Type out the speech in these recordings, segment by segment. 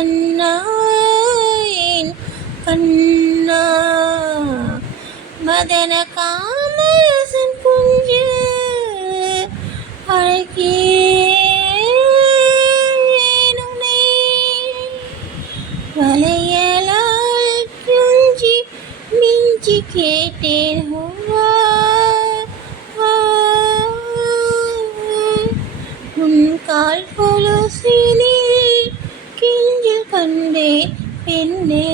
கண்ணா என் கண்ணா மதன காமரசன் குஞ்சு அழகேனுனை வளையலால் குஞ்சி மிஞ்சி கேட்டேன் உன் கால் கொலுசினில் கிஞ்சில் கண்டேன் பெண்ணே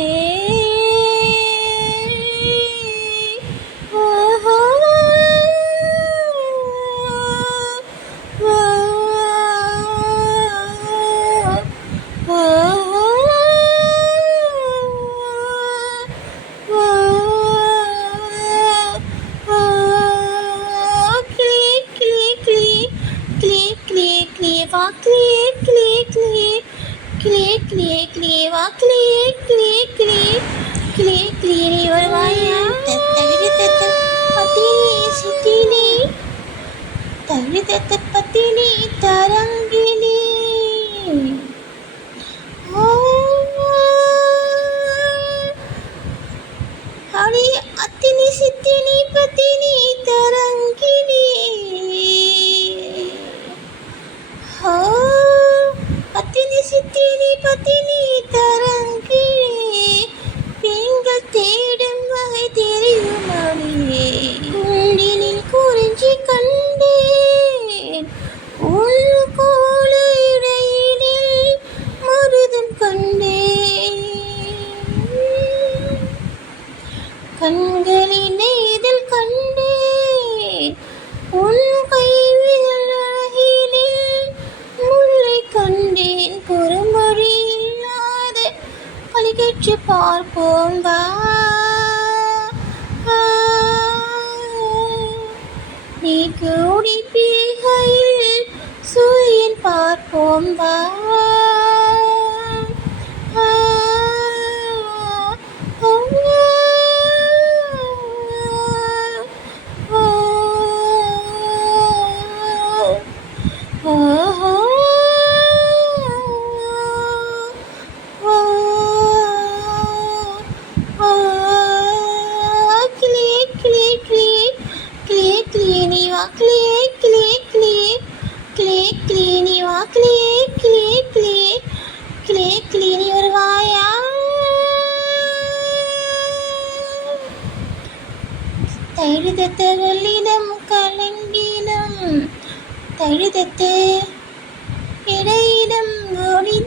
நீ வருவாயா பத்தினி தரங்கினி அடி அத்தினி சித்தினி பத்தினி தரங்கினி அத்தினி சித்தினி பத்தினி தரங்கினி பெண்கள் தேடும் வகை தெரியுமாடியே குண்டினில் குறிஞ்சி கண்டேன் உள் கோல இடையினில் மருதம் கண்டேன் கண்களின் நெய்தல் கண்டேன் உன் கைவிரல் அழகினில் முல்லை கண்டேன் பொறுமொழி இல்லாத பலிகற்றி பார்ப்போம் வா நீ கூடி பீகையில் சூரியன் பார்ப்போம் வா நீ வருவாயா தழுதத்த வல்லினம் கலங்கினம் தழுதத்த இடையிடம் ஒளி